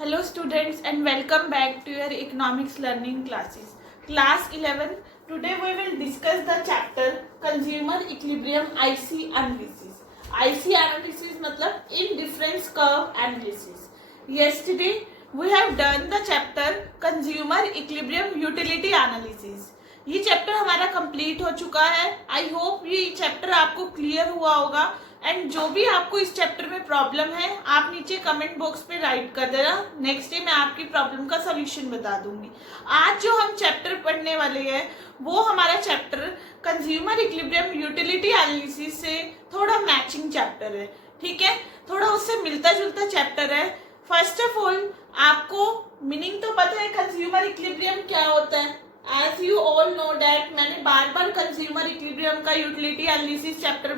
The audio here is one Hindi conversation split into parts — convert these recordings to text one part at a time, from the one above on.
Hello students and welcome back to your economics learning classes. Class 11. Today we will discuss the chapter Consumer Equilibrium IC analysis. IC analysis मतलब indifference curve analysis. Yesterday we have done the chapter Consumer Equilibrium Utility Analysis. ये चैप्टर हमारा कंप्लीट हो चुका है. आई होप ये चैप्टर आपको क्लियर हुआ होगा. एंड जो भी आपको इस चैप्टर में प्रॉब्लम है आप नीचे कमेंट बॉक्स पे राइट कर देना. नेक्स्ट डे मैं आपकी प्रॉब्लम का सोल्यूशन बता दूंगी. आज जो हम चैप्टर पढ़ने वाले हैं वो हमारा chapter consumer equilibrium utility analysis से थोड़ा मैचिंग चैप्टर है. ठीक है, थोड़ा उससे मिलता जुलता चैप्टर है. फर्स्ट ऑफ ऑल आपको मीनिंग तो पता है कंज्यूमर इक्विलिब्रियम क्या होता है. As you all know that मैंने बार बार कंज्यूमर इक्विलिब्रियम का यूटिलिटी एनालिसिस चैप्टर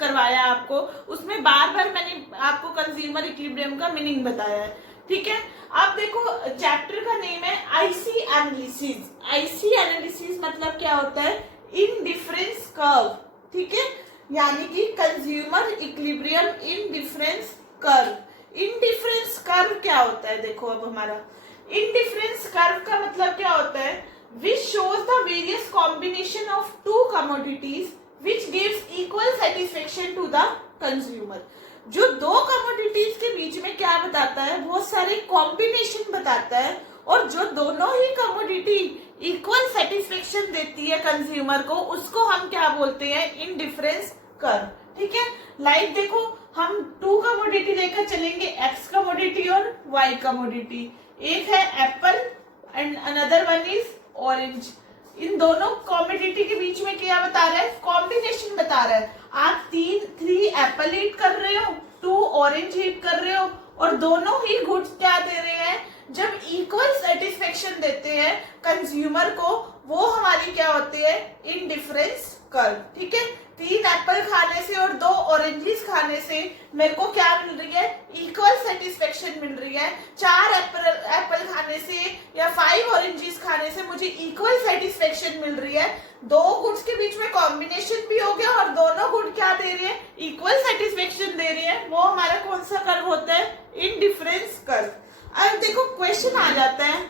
करवाया आपको. उसमें बार बार मैंने आपको कंज्यूमर इक्विलिब्रियम का मीनिंग बताया है. ठीक है, अब देखो चैप्टर का नेम है आईसी एनालिसिस. आईसी एनालिसिस मतलब क्या होता है, इनडिफरेंस कर्व. ठीक है, यानी कि consumer equilibrium indifference curve. Indifference curve क्या होता है, देखो अब हमारा इनडिफरेंस कर्व का मतलब क्या होता है, which shows the various combination of two commodities which gives equal satisfaction to the consumer. जो दो commodities के बीच में क्या बताता है, बहुत सारे कॉम्बिनेशन बताता है और जो दोनों ही commodity equal satisfaction देती है कंज्यूमर को, उसको हम क्या बोलते हैं, indifference curve. ठीक है, लाइक देखो हम टू कमोडिटी लेकर चलेंगे, एक्स कमोडिटी और वाई कमोडिटी. एक है apple and another one is orange. इन दोनों कॉमोडिटी के बीच में क्या बता रहा है, कॉम्बिनेशन बता रहा है. आप 3 एप्पल ईट कर रहे हो, 2 ऑरेंज ईट कर रहे हो और दोनों ही गुड्स क्या दे रहे हैं, जब इक्वल सेटिस्फेक्शन देते हैं कंज्यूमर को, वो हमारी क्या होती है, इनडिफरेंस कर्व. ठीक है, 3 एप्पल खाने से और 2 ऑरेंजेस खाने से मेरे को क्या मिल रही है, इक्वल सेटिस्फेक्शन मिल रही है. 4 एप्पल खाने से या 5 ऑरेंजेस खाने से मुझे इक्वल सेटिस्फेक्शन मिल रही है. 2 गुड्स के बीच में कॉम्बिनेशन भी हो गया और दोनों गुड क्या दे रही है, इक्वल सेटिस्फेक्शन दे रही है. वो हमारा कौन सा कर्व होता है, इनडिफरेंस कर्व. अब देखो क्वेश्चन आ जाता है,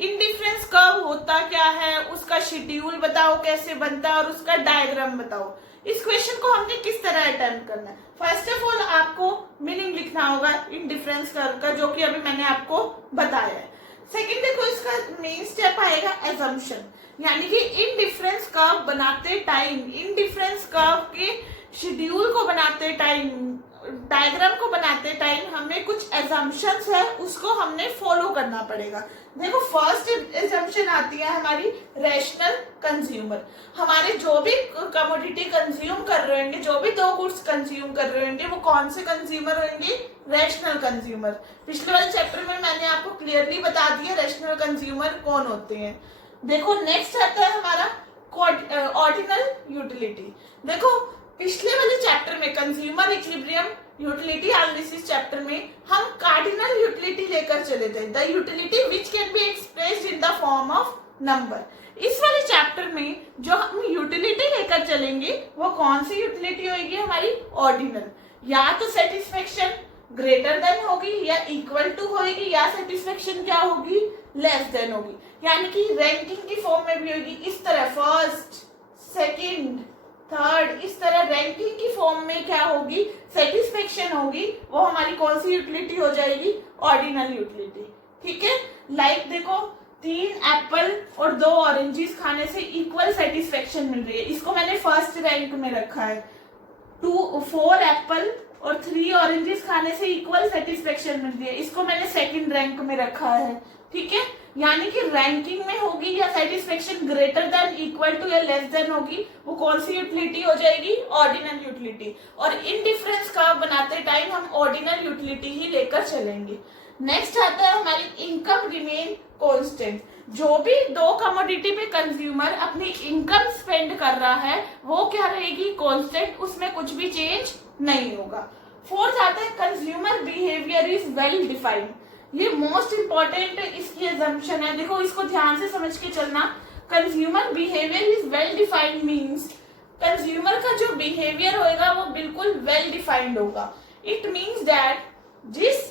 इनडिफरेंस कर्व होता क्या है, उसका शेड्यूल बताओ कैसे बनता है और उसका डायग्राम बताओ. इस क्वेश्चन को हमने किस तरह अटेम्प्ट करना है. फर्स्ट ऑफ ऑल आपको मीनिंग लिखना होगा इनडिफरेंस कर्व का, जो कि अभी मैंने आपको बताया है. सेकंड देखो इसका मेन स्टेप आएगा एजम्पशन, यानी कि इनडिफरेंस कर्व बनाते टाइम, इनडिफरेंस कर्व के शेड्यूल को बनाते टाइम, डायग्राम को बनाते टाइम हमें कुछ एजम्पशंस है उसको हमने फॉलो करना पड़ेगा. देखो फर्स्ट एजम्पशन आती है हमारी रैशनल कंज्यूमर. हमारे जो भी कमोडिटी कंज्यूम कर रहे होंगे, जो भी 2 गुड्स कंज्यूम कर रहे होंगे, वो कौन से कंज्यूमर होंगे, रैशनल कंज्यूमर. पिछले वाले चैप्टर में मैंने आपको क्लियरली बता दिया रैशनल कंज्यूमर कौन होते हैं. देखो नेक्स्ट आता है हमारा ऑर्डिनल यूटिलिटी. देखो पिछले वाले चैप्टर में consumer equilibrium utility analysis chapter में हम कार्डिनल यूटिलिटी लेकर चले थे, the utility which can be expressed in the form of number. इस वाले चैप्टर में जो हम यूटिलिटी लेकर चलेंगे वो कौन सी यूटिलिटी होगी, हमारी ऑर्डिनल. या तो सेटिस्फेक्शन ग्रेटर देन होगी या इक्वल टू होगी, या सेटिस्फेक्शन क्या होगी, लेस देन होगी. यानी कि रैंकिंग की फॉर्म में भी होगी. इस तरह फर्स्ट, सेकंड, थर्ड, इस तरह रैंकिंग की फॉर्म में क्या होगी, सेटिस्फेक्शन होगी. वो हमारी कौन सी यूटिलिटी हो जाएगी, ऑर्डिनल यूटिलिटी. ठीक है, लाइक देखो 3 एप्पल और 2 ऑरेंजेस खाने से इक्वल सेटिस्फेक्शन मिल रही है, इसको मैंने फर्स्ट रैंक में रखा है. 4 एप्पल और 3 ऑरेंजेस खाने से इक्वल सेटिस्फेक्शन मिल रही है, इसको मैंने सेकंड रैंक में रखा है. ठीक है, यानी कि रैंकिंग में होगी या satisfaction greater than, equal to या लेस देन होगी, वो कौन सी यूटिलिटी हो जाएगी, ऑर्डिनल यूटिलिटी. और इनडिफरेंस कर्व बनाते टाइम हम ऑर्डिनल यूटिलिटी ही लेकर चलेंगे. नेक्स्ट आता है हमारी इनकम रिमेन कांस्टेंट. जो भी 2 कमोडिटी पे कंज्यूमर अपनी इनकम स्पेंड कर रहा है वो क्या रहेगी, कांस्टेंट, उसमें कुछ भी चेंज नहीं होगा. फोर्थ आता है consumer behaviour is well defined. ये मोस्ट इंपॉर्टेंट इसकी एजम्पशन है. देखो इसको ध्यान से समझ के चलना. Consumer behaviour is well defined means consumer का जो बिहेवियर होगा वो बिल्कुल वेल डिफाइंड होगा. इट मीन्स दैट जिस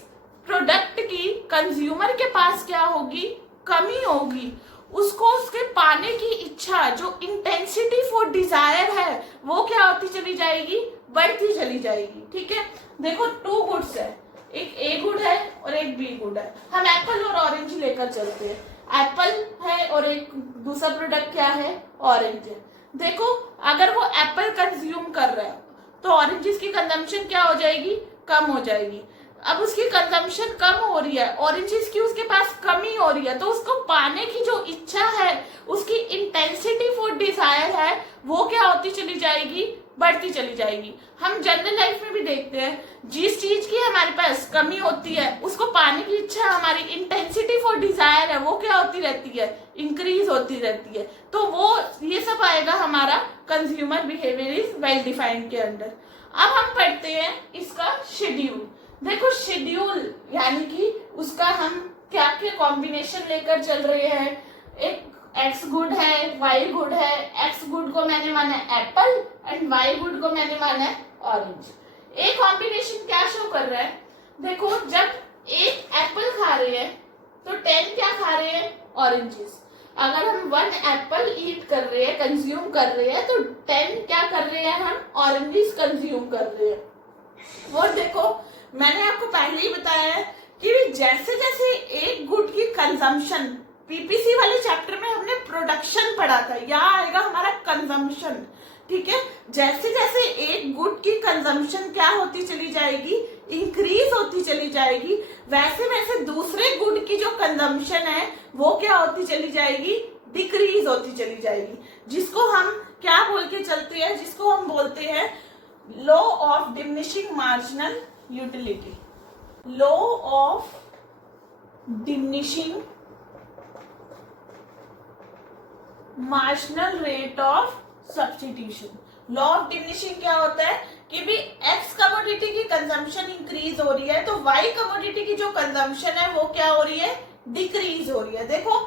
प्रोडक्ट की कंज्यूमर के पास क्या होगी, कमी होगी, उसको उसके पाने की इच्छा, जो इंटेंसिटी फॉर डिजायर है, वो क्या होती चली जाएगी, बढ़ती चली जाएगी। ठीक है, देखो टू गुड्स है, एक ए गुड है और एक बी गुड है। हम एप्पल और ऑरेंज लेकर चलते हैं। एप्पल है और एक दूसरा प्रोडक्ट क्या है, ऑरेंज है। देखो अगर वो एप्पल कंज्यूम कर रहा है तो ऑरेंजेस की कंजम्पशन क्या हो जाएगी, कम हो जाएगी। अब उसकी कंजम्पशन कम हो रही है, ऑरेंजेस की उसके पास कमी हो रही है, तो उसको पाने की जो इच्छा है, उसकी इंटेंसिटी फॉर डिजायर है, वो क्या होती चली जाएगी, बढ़ती चली जाएगी। हम जनरल लाइफ में भी देखते हैं, जिस चीज की हमारे पास कमी होती है, उसको पाने की इच्छा, हमारी इंटेंसिटी फॉर डिजायर है, वो क्या होती रहती है, इंक्रीज होती रहती है। तो वो ये सब आएगा हमारा consumer behaviour is well defined के अंदर। अब हम पढ़ते हैं इसका शेड्यूल। देखो शेड्यूल यानी कि उसका हम क्या क्या कॉम्बिनेशन लेकर चल रहे हैं। एक एक्स गुड है, वाई गुड है। एक्स गुड को मैंने माना एप्पल एंड वाई गुड को मैंने माना ऑरेंज। एक कॉम्बिनेशन क्या शो कर रहा है, देखो जब एक एप्पल खा रहे हैं तो 10 क्या खा रहे हैं, ऑरेंजेस। अगर हम 1 एप्पल ईट कर रहे हैं, कंज्यूम कर रहे हैं, तो 10 क्या कर रहे हैं, हम ऑरेंजेस कंज्यूम कर रहे हैं। और देखो मैंने आपको पहले ही बताया है कि जैसे जैसे एक गुड की कंजम्पशन, पीपीसी वाले चैप्टर में हमने प्रोडक्शन पढ़ा था, यहाँ आएगा हमारा कंजम्पशन। ठीक है, जैसे जैसे एक गुड की कंजम्पशन क्या होती चली जाएगी, इंक्रीज होती चली जाएगी, वैसे वैसे दूसरे गुड की जो कंजम्पशन है वो क्या होती चली जाएगी, डिक्रीज होती चली जाएगी। जिसको हम क्या बोल के चलते हैं, जिसको हम बोलते हैं law of diminishing marginal utility. Law of diminishing marginal rate of substitution. Law of diminishing क्या होता है कि भी एक्स कमोडिटी की कंजम्पशन इंक्रीज हो रही है तो वाई कमोडिटी की जो कंजम्पशन है वो क्या हो रही है, डिक्रीज हो रही है। देखो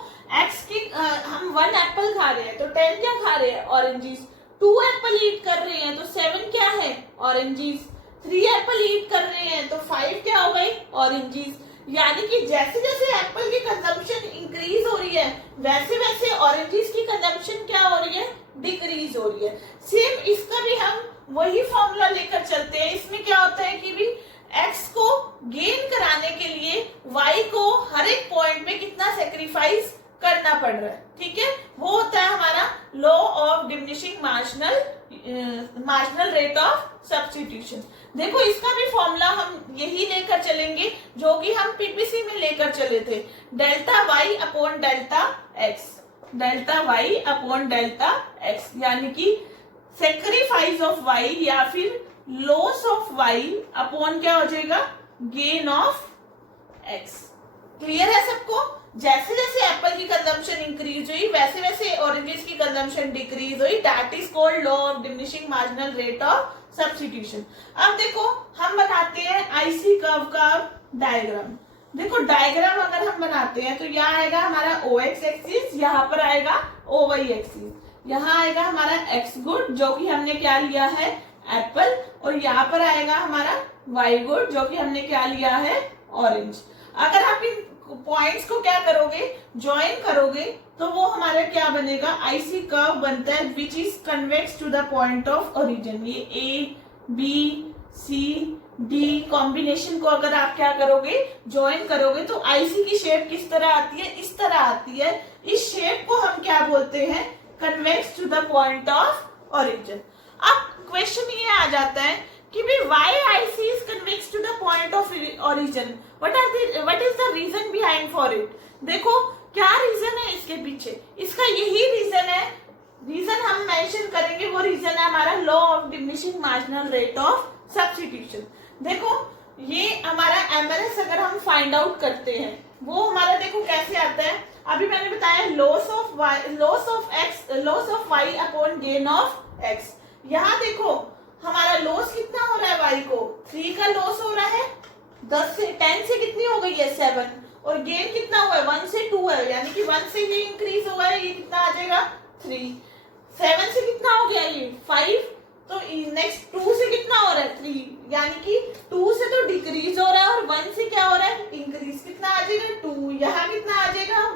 एक्स की हम 1 एप्पल खा रहे हैं तो 10 क्या खा रहे हैं, ऑरेंजेस। 2 एप्पल ईट कर रहे हैं तो 7 क्या है, ऑरेंजेस। 3 एप्पल ईट कर रहे हैं तो 5 क्या हो गई, ऑरेंजेस। यानी कि जैसे जैसे एप्पल की कंजम्पशन इंक्रीज हो रही है वैसे वैसे ऑरेंजेस की कंजम्पशन क्या हो रही है, डिक्रीज हो रही है। सेम इसका भी हम वही फॉर्मूला लेकर चलते हैं। इसमें क्या होता है कि भी एक्स को गेन कराने के लिए वाई को हर एक पॉइंट में कितना सेक्रीफाइस करना पड़ रहा है। ठीक है, वो होता है हमारा law of diminishing marginal rate of substitution. देखो इसका भी फॉर्मूला हम यही लेकर चलेंगे जो कि हम पीपीसी में लेकर चले थे, delta Y upon delta X. Delta Y upon delta X यानी कि सेक्रीफाइस ऑफ वाई या फिर लॉस ऑफ वाई अपॉन क्या हो जाएगा, गेन ऑफ एक्स। क्लियर है सबको? जैसे जैसे एप्पल की कंजम्पशन इंक्रीज हुई वैसे वैसे ऑरेंजेस की कंजम्पशन डिक्रीज हुई। That is called law of diminishing marginal rate of substitution. अब देखो हम बनाते हैं आईसी कर्व का डायग्राम। देखो डायग्राम अगर हम बनाते हैं तो यहाँ आएगा हमारा ओ एक्स एक्सिस, यहाँ पर आएगा ओ वाई एक्सिस, यहाँ आएगा हमारा एक्स गुड जो कि हमने क्या लिया है, एप्पल, और यहाँ पर आएगा हमारा वाई गुड जो कि हमने क्या लिया है, ऑरेंज। अगर आप इन पॉइंट्स को क्या करोगे, ज्वाइन करोगे तो वो हमारा क्या बनेगा, आईसी कर्व बनता है which is convex to the point of origin. ये A B C D combination को अगर आप क्या करोगे, ज्वाइन करोगे तो आईसी की शेप किस तरह आती है, इस तरह आती है। इस शेप को हम क्या बोलते हैं, convex to the point of origin. अब क्वेश्चन ये आ जाता है कि भी why IC is convex to the point of origin? What is the reason behind for it? देखो क्या रीजन है इसके पीछे, इसका यही रीजन है, रीजन हम मेंशन करेंगे, वो रीजन है हमारा law of diminishing marginal rate of substitution. देखो ये हमारा एमएलएस अगर हम फाइंड आउट करते हैं वो हमारा देखो कैसे आता है। अभी मैंने बताया loss of Y upon gain of X. यहाँ देखो हमारा लॉस कितना हो रहा है, वाई को 3 का लॉस हो रहा है, 10 से कितनी हो गई है 7, और गेन कितना हुआ है 1 से 2 है, यानी कि 1 से ये इंक्रीज हुआ है, ये कितना आ जाएगा 3। 7 से कितना हो गया ये 5, तो नेक्स्ट 2 से कितना हो रहा है 3, यानी कि 2 से तो डिक्रीज हो रहा है और 1 से क्या हो रहा है इंक्रीज, कितना आ जाएगा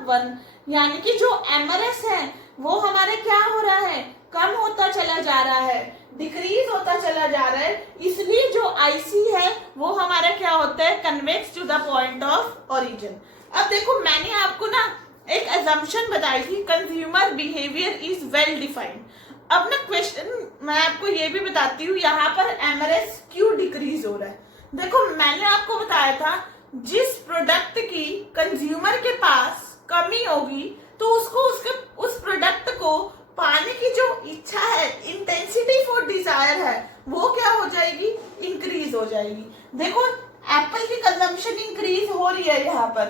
1, यानी कि जो एमआरएस है वो हमारे क्या हो रहा है, कम होता चला जा रहा है, डिक्रीज होता चला जा रहा है। इसलिए जो आईसी है वो हमारा क्या होता है, convex to the point of origin. अब देखो मैंने आपको ना एक अजम्पशन बताई थी, consumer behaviour is well defined. अब ना क्वेश्चन मैं आपको ये भी बताती हूँ, यहाँ पर एमआरएस क्यों डिक्रीज हो रहा है। देखो मैंने आपको बताया था जिस प्रोडक्ट की कंज्यूमर के पास कमी होगी तो उसको उस प्रोडक्ट को पाने की जो इच्छा है, इंटेंसिटी फॉर डिजायर है, वो क्या हो जाएगी, इंक्रीज हो जाएगी। देखो एप्पल की कंजम्पशन इंक्रीज हो रही है यहाँ पर,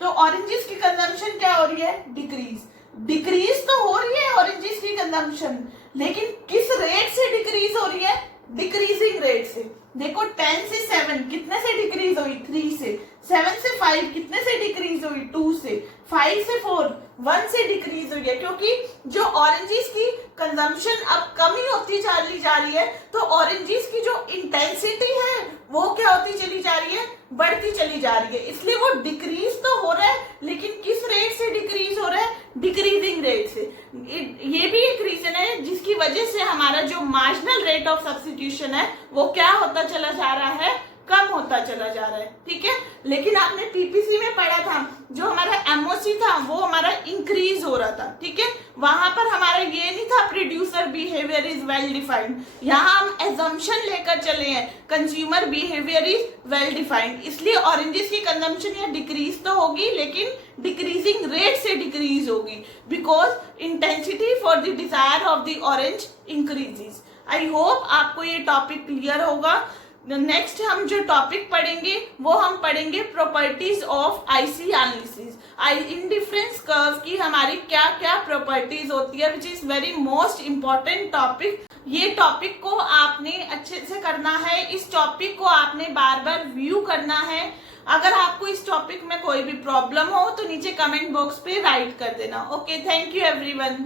तो ऑरेंजेस की कंजम्पशन क्या हो रही है, डिक्रीज तो हो रही है ऑरेंजेस की कंजम्पशन, लेकिन किस रेट से डिक्रीज हो रही है, डिक्रीजिंग रेट से। देखो 10 से 7 कितने से डिक्रीज हुई, 3 से, 7 से 5 कितने से डिक्रीज हुई, 2 से, 5 से 4 1 से डिक्रीज हुई है, क्योंकि जो ऑरेंजेस की कंजम्पशन अब कमी होती चली जा रही है, तो ऑरेंजेस की जो इंटेंसिटी है वो क्या होती चली जा रही है, बढ़ती चली जा रही है। इसलिए वो डिक्रीज तो हो रहा है, लेकिन किस रेट से डिक्रीज हो रहा है, डिक्रीजिंग रेट से। ये भी एक रीजन है जिसकी वजह से हमारा जो मार्जिनल रेट ऑफ सब्स्टिट्यूशन है वो क्या होता चला जा रहा है, कम होता चला जा रहा है। ठीक है, लेकिन आपने पीपीसी में पढ़ा था जो हमारा एमओसी था वो हमारा इंक्रीज हो रहा था। ठीक है, वहां पर हमारा ये नहीं था producer behaviour is well defined, यहाँ हम एजम्पशन लेकर चले हैं consumer behaviour is well defined. इसलिए ऑरेंजेस की कंजम्पशन या डिक्रीज तो होगी, लेकिन डिक्रीजिंग रेट से डिक्रीज होगी, because intensity for the desire of the orange increases. I hope आपको ये टॉपिक क्लियर होगा। नेक्स्ट हम जो टॉपिक पढ़ेंगे वो हम पढ़ेंगे properties of IC analysis. Indifference curve की हमारी क्या क्या प्रॉपर्टीज होती है, which is very most important topic. ये टॉपिक को आपने अच्छे से करना है, इस टॉपिक को आपने बार बार व्यू करना है। अगर आपको इस टॉपिक में कोई भी प्रॉब्लम हो तो नीचे कमेंट बॉक्स पे राइट कर देना। Okay, thank you everyone.